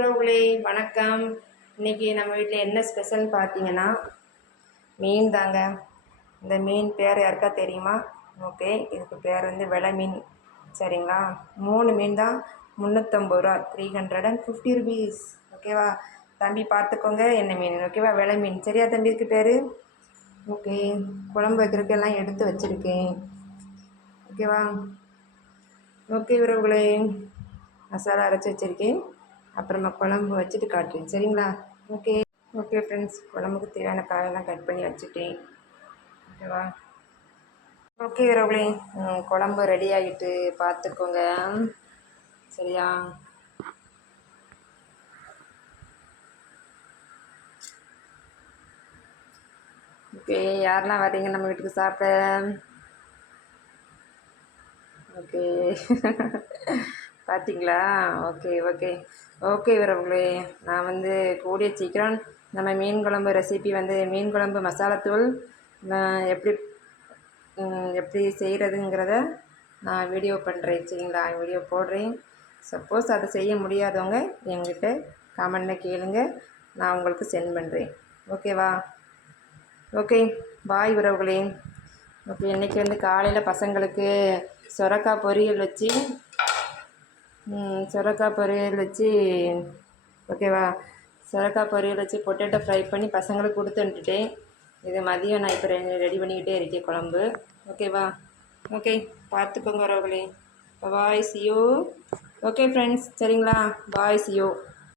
உறவுகளே வணக்கம். இன்றைக்கி நம்ம வீட்டில் என்ன ஸ்பெஷல்னு பார்த்தீங்கன்னா மீன் தாங்க. இந்த மீன் பேர் யாருக்கா தெரியுமா? ஓகே, இதுக்கு பேர் வந்து வெலை மீன். சரிங்களா? 3 மீன் தான் 350 ரூபா, 350 ருபீஸ். ஓகேவா தம்பி? பார்த்துக்கோங்க என்ன மீன். ஓகேவா? வெலை மீன். சரியா தம்பி? இதுக்கு பேர். ஓகே, குழம்பு வைக்கிறதுக்கு எல்லாம் எடுத்து வச்சுருக்கேன். ஓகேவா? ஓகே உறவுகளே, மசாலா அரைச்சி வச்சுருக்கேன். அப்புறமா குழம்பு வச்சுட்டு காட்டுறேன். சரிங்களா? ஓகே ஓகே ஃப்ரெண்ட்ஸ், குழம்புக்கு தேவையான காயெல்லாம் கட் பண்ணி வச்சுட்டேன். ஓகேவா? ஓகே உறவுகளே, குழம்பு ரெடி ஆகிட்டு பார்த்துக்கோங்க. சரியா? ஓகே, யாரெல்லாம் வரீங்க நம்ம வீட்டுக்கு சாப்பிட? ஓகே பார்த்தீங்களா? ஓகே ஓகே ஓகே உறவுகளே, நான் வந்து கூடிய சீக்கிரம் நம்ம மீன் குழம்பு ரெசிபி வந்து மீன் குழம்பு மசாலாத்தூள் எப்படி எப்படி செய்கிறதுங்கிறத நான் வீடியோ பண்ணுறேன். சரிங்களா? வீடியோ போடுறேன். சப்போஸ் அதை செய்ய முடியாதவங்க என்கிட்ட கமெண்டில் கேளுங்க, நான் உங்களுக்கு சென்ட் பண்ணுறேன். ஓகேவா? ஓகே, பாய் உறவுகளே. ஓகே, இன்றைக்கி வந்து காலையில் பசங்களுக்கு சொரக்காய் பொரியல் வச்சு ஓகேவா, சொரக்காய் பொரியல் வச்சு பொட்டேட்டோ ஃப்ரை பண்ணி பசங்களுக்கு கொடுத்து அனுப்பிட்டேன். இது மதியம் நான் இப்போ ரெடி பண்ணிக்கிட்டே இருக்கேன் குழம்பு. ஓகேவா? ஓகே, பார்த்துக்கோங்க உறவுகளே. பாய், சியோ. ஓகே ஃப்ரெண்ட்ஸ், சரிங்களா? பாய், சியோ.